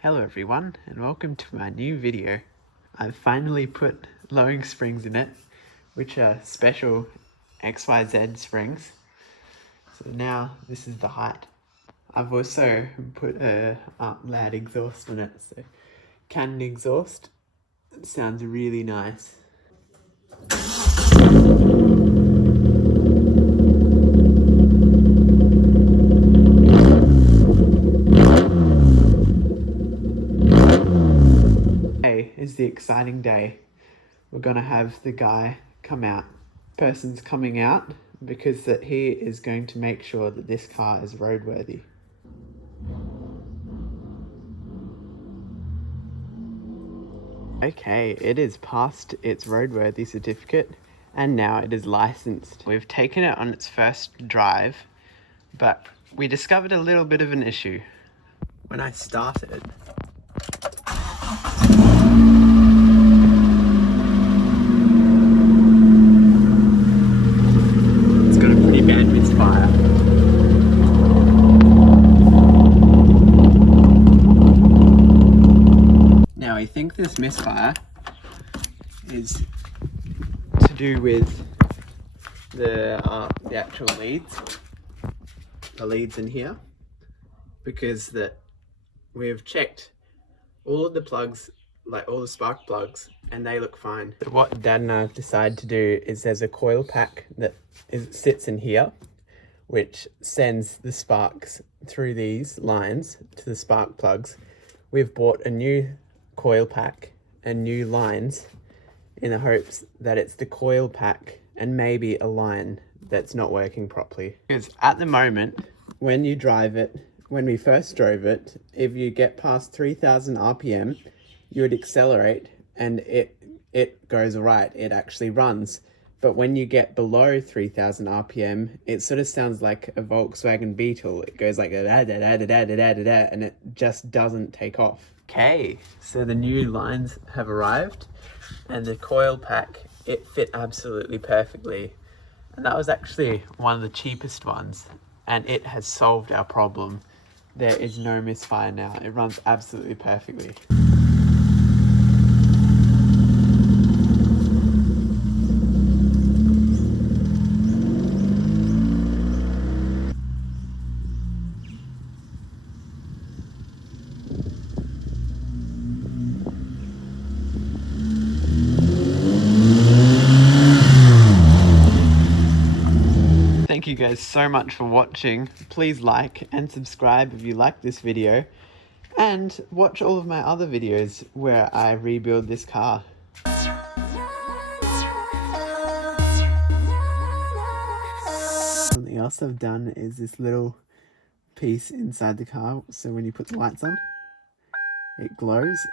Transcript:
Hello everyone and welcome to my new video. I've finally put lowering springs in it, which are special XYZ springs. So now this is the height. I've also put a loud exhaust on it, so Canon exhaust. It sounds really nice. Today is the exciting day. We're gonna have the guy come out. Person's coming out because that he is going to make sure that this car is roadworthy. Okay, it is past its roadworthy certificate and now it is licensed. We've taken it on its first drive, but we discovered a little bit of an issue. When I started, it's got a pretty bad misfire. Now I think this misfire is to do with the actual leads, the leads in here, because that we've checked all of the plugs, like all the spark plugs, and they look fine. But what Dad and I have decided to do is there's a coil pack that sits in here, which sends the sparks through these lines to the spark plugs. We've bought a new coil pack and new lines in the hopes that it's the coil pack and maybe a line that's not working properly. Because at the moment, when you drive it, when we first drove it, if you get past 3,000 RPM, you would accelerate and it goes right, it actually runs. But when you get below 3,000 RPM, it sort of sounds like a Volkswagen Beetle. It goes like da da da da da da da da da, and it just doesn't take off. Okay, so the new lines have arrived and the coil pack, it fit absolutely perfectly. And that was actually one of the cheapest ones, and it has solved our problem. There is no misfire now. It runs absolutely perfectly. Thank you guys so much for watching. Please like and subscribe if you like this video, and watch all of my other videos where I rebuild this car. Something else I've done is this little piece inside the car, so when you put the lights on, it glows